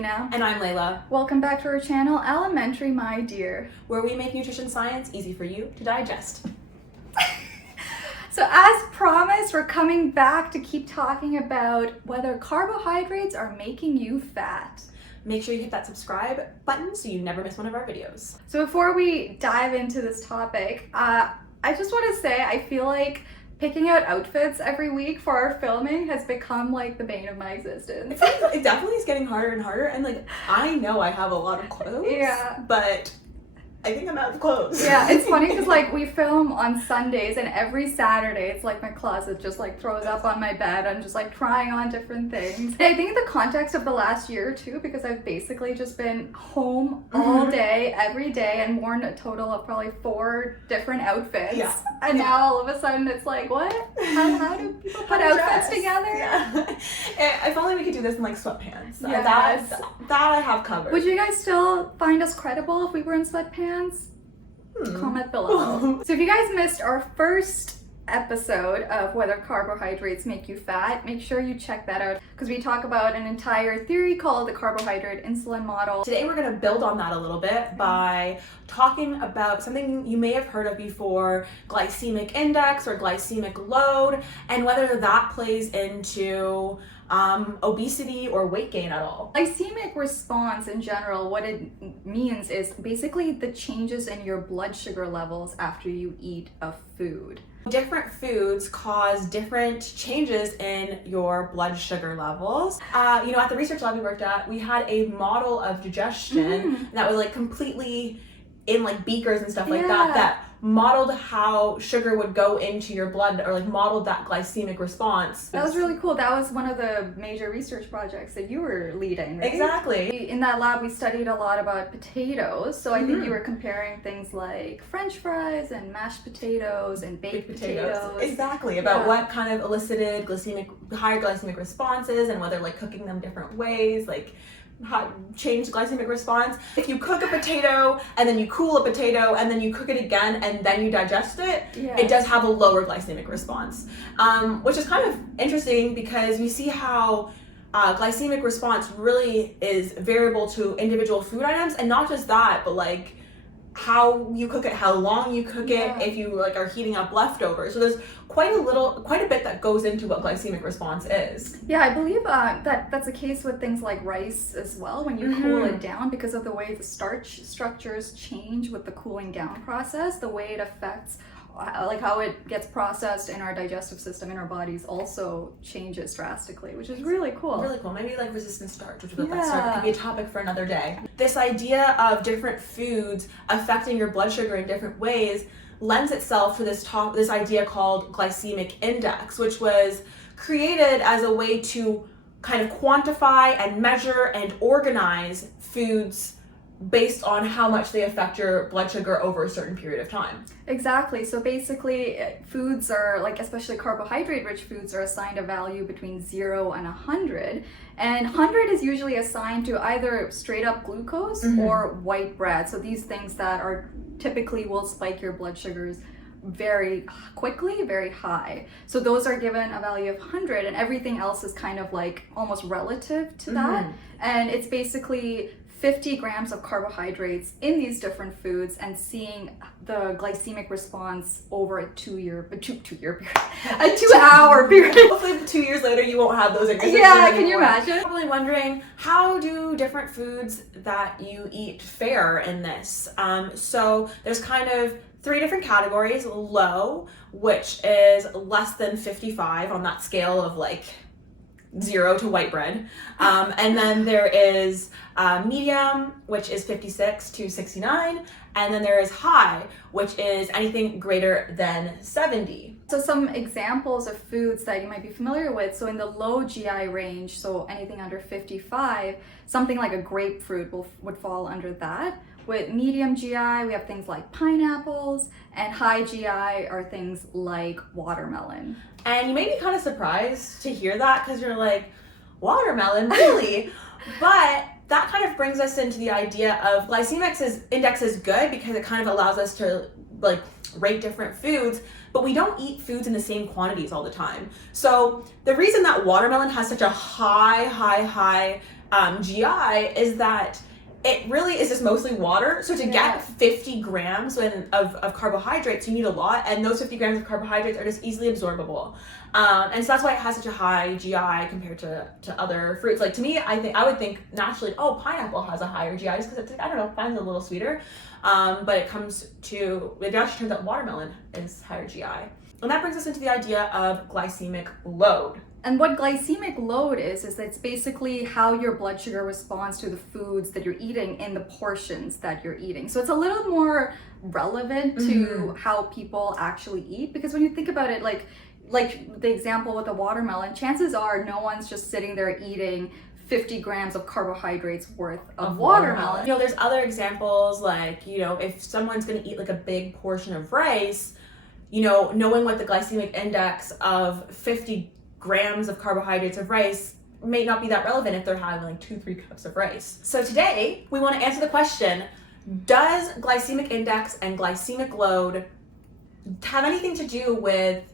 Sabrina. And I'm Layla. Welcome back to our channel, Elementary My Dear, where we make nutrition science easy for you to digest. So as promised, we're coming back to keep talking about whether carbohydrates are making you fat. Make sure you hit that subscribe button so you never miss one of our videos. So before we dive into this topic, I just want to say I feel like picking out outfits every week for our filming has become like the bane of my existence. It definitely is getting harder and harder, and like I know I have a lot of clothes, but I think I'm out of clothes. Yeah, it's funny because like we film on Sundays and every Saturday it's like my closet just like throws up on my bed. I'm just like trying on different things. And I think in the context of the last year or two, because I've basically just been home all day, every day, and worn a total of probably 4 different outfits. Yeah. And now all of a sudden it's like, what? How do people put outfits together? Yeah. If only we could do this in like sweatpants. Yes. That I have covered. Would you guys still find us credible if we were in sweatpants? Comment below. So if you guys missed our first episode of whether carbohydrates make you fat, make sure you check that out because we talk about an entire theory called the carbohydrate insulin model. Today we're going to build on that a little bit by talking about something you may have heard of before, glycemic index or glycemic load, and whether that plays into obesity or weight gain at all. Glycemic response in general, what it means is basically the changes in your blood sugar levels after you eat a food. Different foods cause different changes in your blood sugar levels. At the research lab we worked at, we had a model of digestion that was like completely in like beakers and stuff like that modeled how sugar would go into your blood, or like modeled that glycemic response. That was really cool. That was one of the major research projects that you were leading, right? Exactly. In that lab, we studied a lot about potatoes. So I think you were comparing things like French fries and mashed potatoes and baked potatoes. Exactly. About what kind of elicited higher glycemic responses and whether like cooking them different ways, like how change glycemic response. If you cook a potato and then you cool a potato and then you cook it again and then you digest it, it does have a lower glycemic response, which is kind of interesting because we see how glycemic response really is variable to individual food items, and not just that, but like how you cook it, how long you cook it, if you like are heating up leftovers. So there's quite a bit that goes into what glycemic response is. Yeah, I believe that's the case with things like rice as well. When you cool it down, because of the way the starch structures change with the cooling down process, the way it affects like how it gets processed in our digestive system in our bodies also changes drastically, which is really cool. Really cool. Maybe like resistant starch, which could be a topic for another day. This idea of different foods affecting your blood sugar in different ways lends itself to this idea called glycemic index, which was created as a way to kind of quantify and measure and organize foods based on how much they affect your blood sugar over a certain period of time. Exactly. So basically foods are like, especially carbohydrate rich foods, are assigned a value between 0 and 100, and 100 is usually assigned to either straight up glucose or white bread. So these things that are typically will spike your blood sugars very quickly, very high. So those are given a value of 100, and everything else is kind of like almost relative to that. And it's basically 50 grams of carbohydrates in these different foods and seeing the glycemic response over a 2-hour period. Hopefully 2 years later you won't have those in your system anymore. Can you imagine? Probably wondering, how do different foods that you eat fare in this? So there's kind of 3 different categories. Low, which is less than 55 on that scale of like 0 to white bread. And then there is medium, which is 56 to 69. And then there is high, which is anything greater than 70. So some examples of foods that you might be familiar with. So in the low GI range, so anything under 55, something like a grapefruit would fall under that. With medium GI, we have things like pineapples, and high GI are things like watermelon. And you may be kind of surprised to hear that because you're like, watermelon, really? But that kind of brings us into the idea of glycemic index is good because it kind of allows us to like rate different foods, but we don't eat foods in the same quantities all the time. So the reason that watermelon has such a high GI is that it really is just mostly water. So to get 50 grams of carbohydrates, you need a lot, and those 50 grams of carbohydrates are just easily absorbable. And so that's why it has such a high GI compared to other fruits. Like to me, I would think naturally, oh, pineapple has a higher GI just because it's, I don't know, finds it a little sweeter. But it actually turns out watermelon is higher GI. And that brings us into the idea of glycemic load. And what glycemic load is that it's basically how your blood sugar responds to the foods that you're eating in the portions that you're eating. So it's a little more relevant to how people actually eat, because when you think about it, like the example with the watermelon, chances are no one's just sitting there eating 50 grams of carbohydrates worth of watermelon. You know, there's other examples like, you know, if someone's going to eat like a big portion of rice, you know, knowing what the glycemic index of 50 grams of carbohydrates of rice may not be that relevant if they're having like 2-3 cups of rice. So today we want to answer the question, does glycemic index and glycemic load have anything to do with,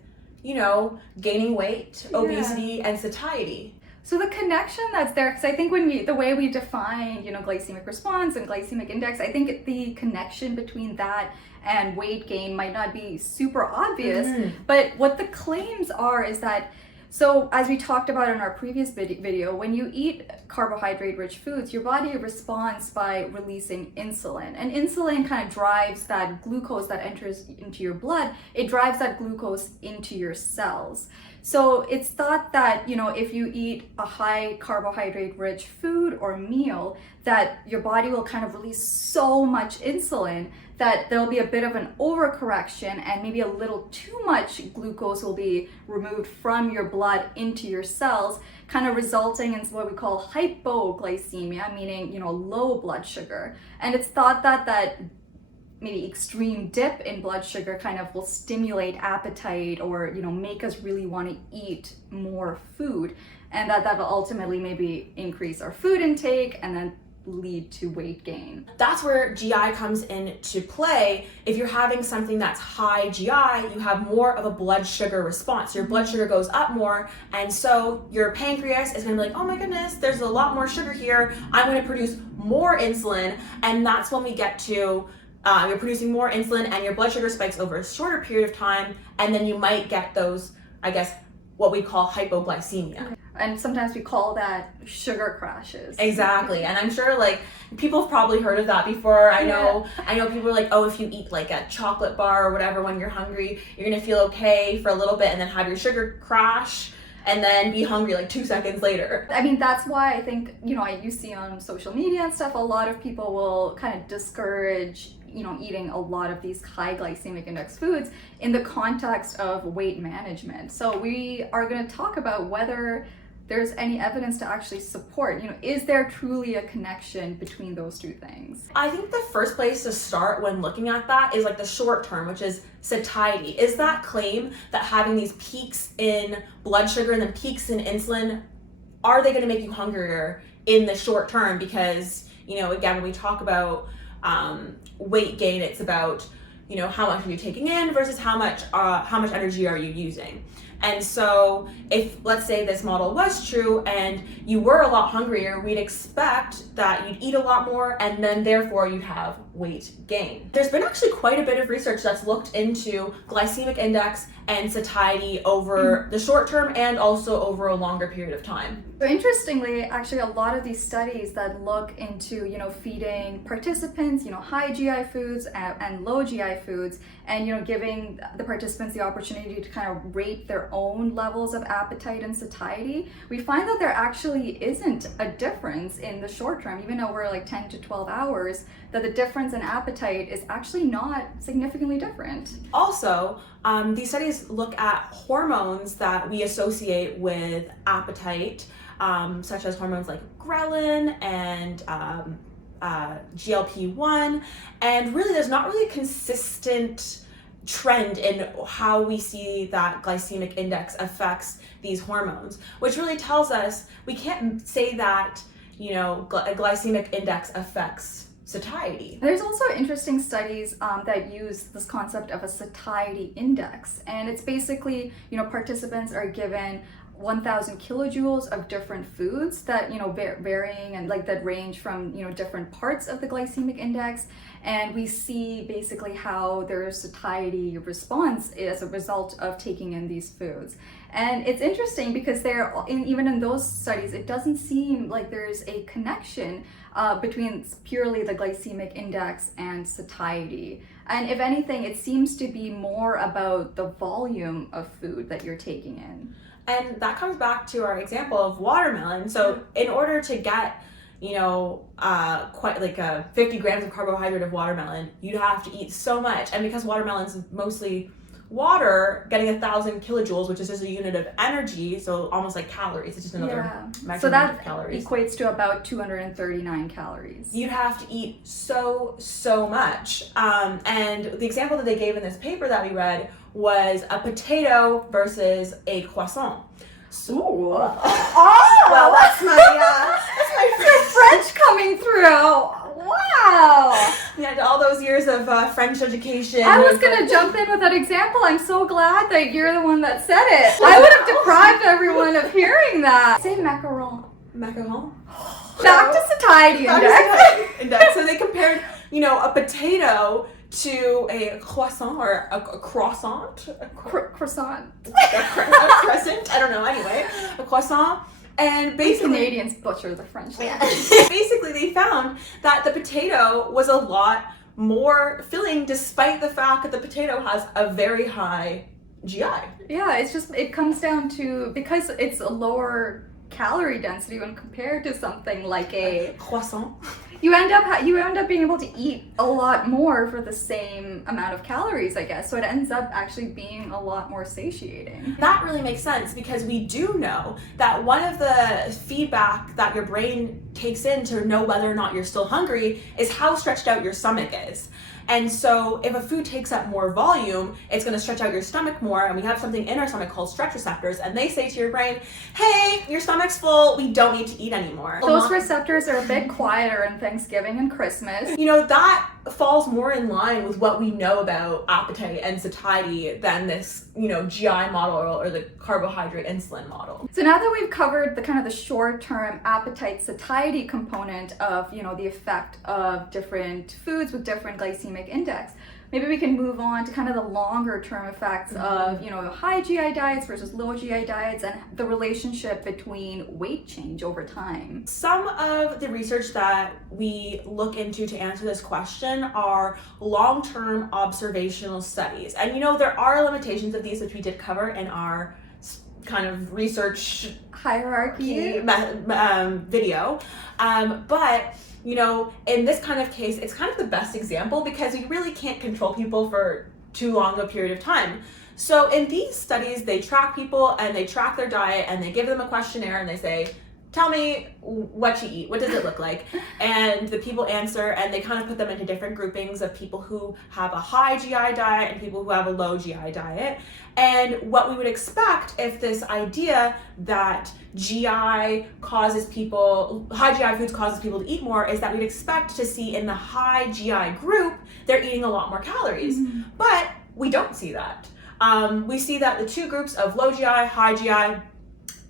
you know, gaining weight, obesity, and satiety? So the connection that's there, because I think the way we define, you know, glycemic response and glycemic index, I think the connection between that and weight gain might not be super obvious, but what the claims are is that, so as we talked about in our previous video, when you eat carbohydrate-rich foods, your body responds by releasing insulin. And insulin kind of drives that glucose that enters into your blood, it drives that glucose into your cells. So it's thought that, you know, if you eat a high carbohydrate-rich food or meal, that your body will kind of release so much insulin that there'll be a bit of an overcorrection and maybe a little too much glucose will be removed from your blood into your cells, kind of resulting in what we call hypoglycemia, meaning, you know, low blood sugar. And it's thought that maybe extreme dip in blood sugar kind of will stimulate appetite or, you know, make us really want to eat more food, and that will ultimately maybe increase our food intake and then lead to weight gain. That's where GI comes into play. If you're having something that's high GI, you have more of a blood sugar response. Your blood sugar goes up more, and so your pancreas is going to be like, oh my goodness, there's a lot more sugar here, I'm going to produce more insulin. And that's when we get to you're producing more insulin and your blood sugar spikes over a shorter period of time, and then you might get those, I guess, what we call hypoglycemia. And sometimes we call that sugar crashes. Exactly. And I'm sure like people have probably heard of that before. I know people are like, oh, if you eat like a chocolate bar or whatever when you're hungry, you're gonna feel okay for a little bit and then have your sugar crash and then be hungry like 2 seconds later. I mean, that's why I think, you know, you see on social media and stuff, a lot of people will kind of discourage, you know, eating a lot of these high glycemic index foods in the context of weight management. So we are going to talk about whether there's any evidence to actually support, you know, is there truly a connection between those two things? I think the first place to start when looking at that is like the short term, which is satiety. Is that claim that having these peaks in blood sugar and then peaks in insulin, are they going to make you hungrier in the short term? Because, you know, again, when we talk about weight gain, it's about, you know, how much are you taking in versus how much energy are you using. And so if, let's say this model was true and you were a lot hungrier, we'd expect that you'd eat a lot more and then therefore you'd have weight gain. There's been actually quite a bit of research that's looked into glycemic index and satiety over the short term and also over a longer period of time. So interestingly, actually a lot of these studies that look into, you know, feeding participants, you know, high GI foods and low GI foods, and, you know, giving the participants the opportunity to kind of rate their own levels of appetite and satiety, we find that there actually isn't a difference in the short term, even over like 10 to 12 hours, that the difference in appetite is actually not significantly different. Also, these studies look at hormones that we associate with appetite, such as hormones like ghrelin and GLP-1, and really there's not really a consistent trend in how we see that glycemic index affects these hormones, which really tells us we can't say that, you know, a glycemic index affects satiety. There's also interesting studies that use this concept of a satiety index, and it's basically, you know, participants are given 1,000 kilojoules of different foods that, varying and like that range from, different parts of the glycemic index. And we see basically how their satiety response as a result of taking in these foods. And it's interesting because even in those studies, it doesn't seem like there's a connection between purely the glycemic index and satiety. And if anything, it seems to be more about the volume of food that you're taking in. And that comes back to our example of watermelon. So in order to get, quite like 50 grams of carbohydrate of watermelon, you'd have to eat so much. And because watermelon's mostly water, getting 1,000 kilojoules, which is just a unit of energy, so almost like calories, it's just another measurement so that of calories. Equates to about 239 calories. You'd have to eat so much. And the example that they gave in this paper that we read was a potato versus a croissant. Ooh. Well, that's my French coming through. Wow. Yeah, all those years of French education. I was going to jump in with that example. I'm so glad that you're the one that said it. I would have deprived everyone of hearing that. Say macaron. Macaron? Back to satiety index. So they compared, a potato to a croissant or a croissant? Croissant. A crescent? I don't know, anyway. A croissant. And basically, Canadians butcher the French language. Basically, they found that the potato was a lot more filling, despite the fact that the potato has a very high GI. Yeah, it comes down to, because it's a lower calorie density when compared to something like a croissant. You end up being able to eat a lot more for the same amount of calories, I guess. So it ends up actually being a lot more satiating. That really makes sense because we do know that one of the feedback that your brain takes in to know whether or not you're still hungry is how stretched out your stomach is. And so if a food takes up more volume, it's going to stretch out your stomach more. And we have something in our stomach called stretch receptors. And they say to your brain, hey, your stomach's full. We don't need to eat anymore. Those receptors are a bit quieter in Thanksgiving and Christmas. That falls more in line with what we know about appetite and satiety than this, GI model or the carbohydrate insulin model. So now that we've covered the kind of the short-term appetite satiety component of, the effect of different foods with different glycemic index, maybe we can move on to kind of the longer term effects of, high GI diets versus low GI diets and the relationship between weight change over time. Some of the research that we look into to answer this question are long-term observational studies. And there are limitations of these, which we did cover in our kind of research hierarchy video. But in this kind of case, it's kind of the best example because we really can't control people for too long a period of time. So in these studies, they track people and they track their diet and they give them a questionnaire and they say, tell me what you eat. What does it look like? And the people answer and they kind of put them into different groupings of people who have a high GI diet and people who have a low GI diet. And what we would expect if this idea that high GI foods causes people to eat more is that we'd expect to see in the high GI group, they're eating a lot more calories. Mm-hmm. But we don't see that. We see that the two groups of low GI, high GI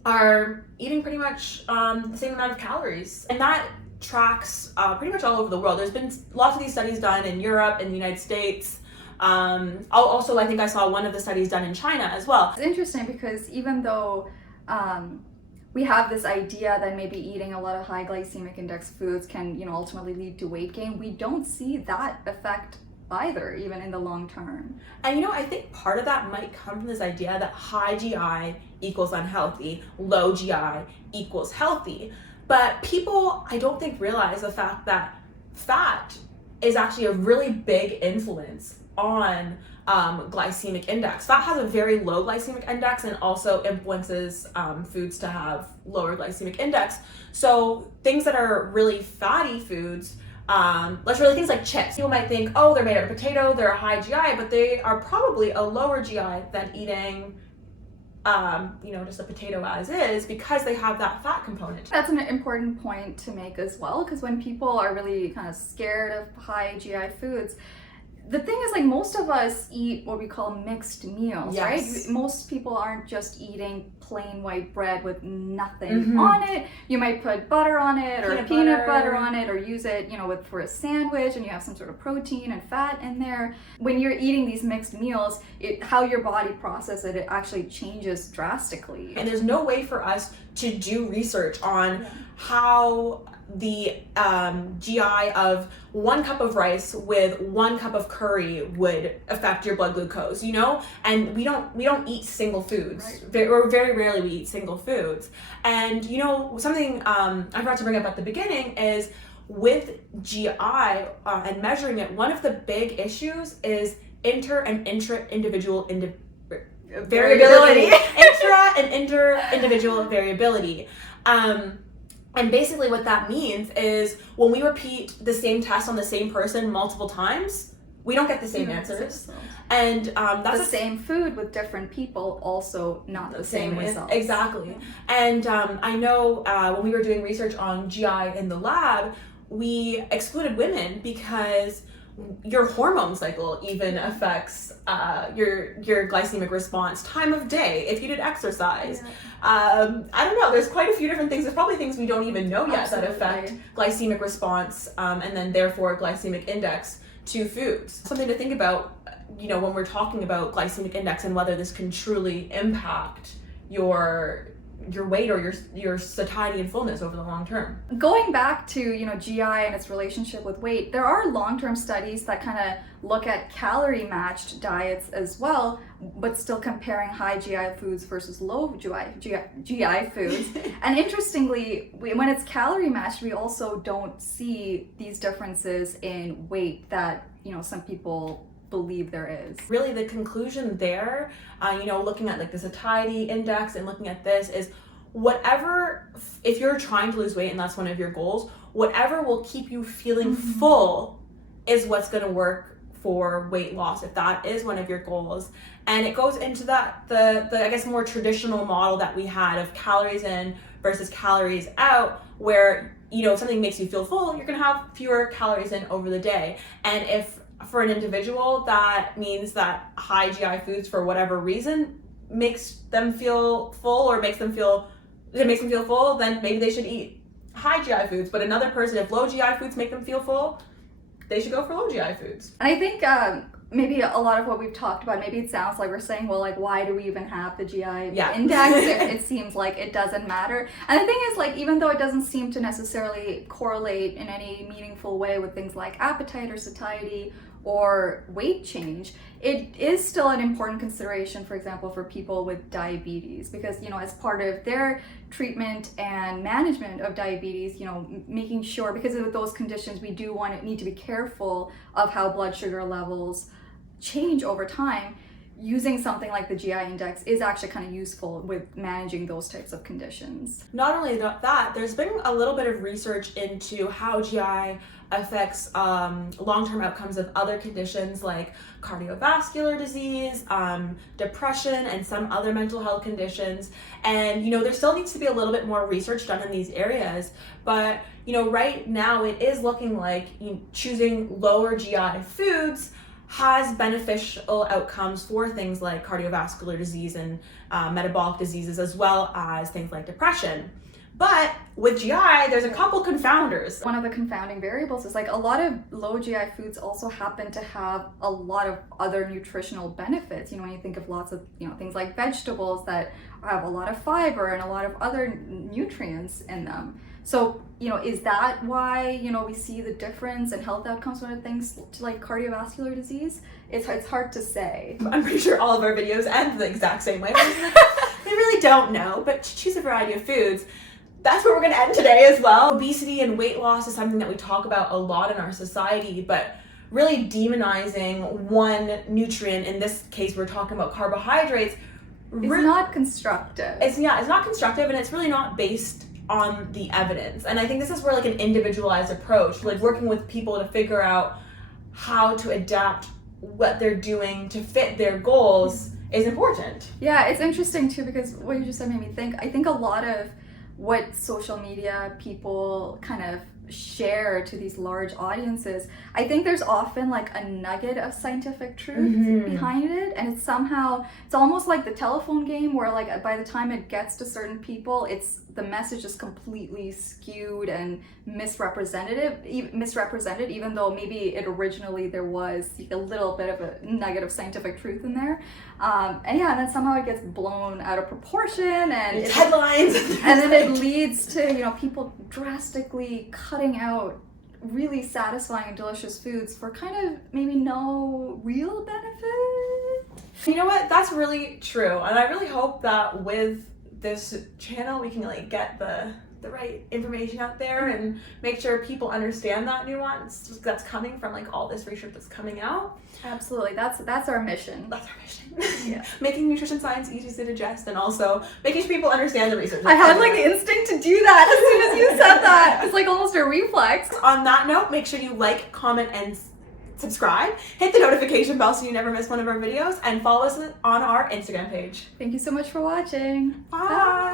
are eating pretty much the same amount of calories. And that tracks pretty much all over the world. There's been lots of these studies done in Europe and the United States. Also, I think I saw one of the studies done in China as well. It's interesting because even though we have this idea that maybe eating a lot of high glycemic index foods can, ultimately lead to weight gain, we don't see that effect either, even in the long term. And I think part of that might come from this idea that high GI equals unhealthy, low GI equals healthy. But people, I don't think, realize the fact that fat is actually a really big influence on glycemic index. Fat has a very low glycemic index and also influences foods to have lower glycemic index. So things that are really fatty foods, things like chips. People might think, oh, they're made out of potato, they're a high GI, but they are probably a lower GI than eating just a potato as is because they have that fat component. That's an important point to make as well, because when people are really kind of scared of high GI foods, the thing is, most of us eat what we call mixed meals, yes. right? Most people aren't just eating plain white bread with nothing on it. You might put butter on it or peanut butter on it, or use it, for a sandwich, and you have some sort of protein and fat in there. When you're eating these mixed meals, how your body processes it actually changes drastically. And there's no way for us to do research on how the GI of 1 cup of rice with 1 cup of curry would affect your blood glucose, and we don't eat single foods, or very rarely we eat single foods. And something I forgot to bring up at the beginning is with GI and measuring it, one of the big issues is inter and intra-individual variability. Intra and inter-individual variability. And basically what that means is when we repeat the same test on the same person multiple times, we don't get the same answers. And that's the same food with different people, also not the same results. Exactly. And I know when we were doing research on GI in the lab, we excluded women because your hormone cycle even affects your glycemic response, time of day, if you did exercise. I don't know, there's quite a few different things. There's probably things we don't even know yet that affect glycemic response, and then therefore glycemic index to foods. Something to think about, when we're talking about glycemic index and whether this can truly impact your weight or your satiety and fullness over the long term. Going back to GI and its relationship with weight, there are long-term studies that kind of look at calorie matched diets as well, but still comparing high GI foods versus low GI foods. And interestingly, when it's calorie matched, we also don't see these differences in weight that some people believe there is. Really, the conclusion there, looking at like the satiety index and looking at this is whatever, if you're trying to lose weight and that's one of your goals, whatever will keep you feeling full is what's going to work for weight loss, if that is one of your goals. And it goes into that, the I guess more traditional model that we had of calories in versus calories out, where, if something makes you feel full, you're going to have fewer calories in over the day. And if for an individual, that means that high GI foods, for whatever reason, makes them feel full or makes them feel full, then maybe they should eat high GI foods. But another person, if low GI foods make them feel full, they should go for low GI foods. And I think maybe a lot of what we've talked about, maybe it sounds like we're saying, well, like, why do we even have the GI index if it seems like it doesn't matter? And the thing is, like, even though it doesn't seem to necessarily correlate in any meaningful way with things like appetite or satiety or weight change, it is still an important consideration, for example, for people with diabetes, because, as part of their treatment and management of diabetes, making sure, because of those conditions, we do need to be careful of how blood sugar levels change over time. Using something like the GI index is actually kind of useful with managing those types of conditions. Not only that, there's been a little bit of research into how GI affects long-term outcomes of other conditions like cardiovascular disease, depression, and some other mental health conditions. And there still needs to be a little bit more research done in these areas, but right now it is looking like choosing lower GI foods has beneficial outcomes for things like cardiovascular disease and metabolic diseases, as well as things like depression. But with GI, there's a couple confounders. One of the confounding variables is like a lot of low GI foods also happen to have a lot of other nutritional benefits. When you think of lots of, things like vegetables that have a lot of fiber and a lot of other nutrients in them. So, is that why, we see the difference in health outcomes when it things like cardiovascular disease? It's hard to say. I'm pretty sure all of our videos end the exact same way. They really don't know, but choose a variety of foods. That's where we're going to end today as well. Obesity and weight loss is something that we talk about a lot in our society, but really demonizing one nutrient, in this case we're talking about carbohydrates, it's not constructive. It's not constructive, and it's really not based on the evidence. And I think this is where like an individualized approach, like working with people to figure out how to adapt what they're doing to fit their goals is important. Yeah, it's interesting too, because what you just said made me think. I think a lot of what social media people kind of share to these large audiences, I think there's often like a nugget of scientific truth behind it, and it's almost like the telephone game where like by the time it gets to certain people, the message is completely skewed and misrepresented, even though maybe there was a little bit of a nugget of scientific truth in there. And then somehow it gets blown out of proportion, and it's headlines, and then it leads to people drastically cutting out really satisfying and delicious foods for kind of maybe no real benefit. You know what? That's really true, and I really hope that with this channel we can like get the right information out there and make sure people understand that nuance that's coming from like all this research that's coming out. Absolutely, that's our mission. That's our mission. Yeah. Making nutrition science easy to digest, and also making sure people understand the research. I had like the instinct to do that as soon as you said that. It's like almost a reflex. On that note, make sure you like, comment, and subscribe. Hit the notification bell so you never miss one of our videos, and follow us on our Instagram page. Thank you so much for watching. Bye.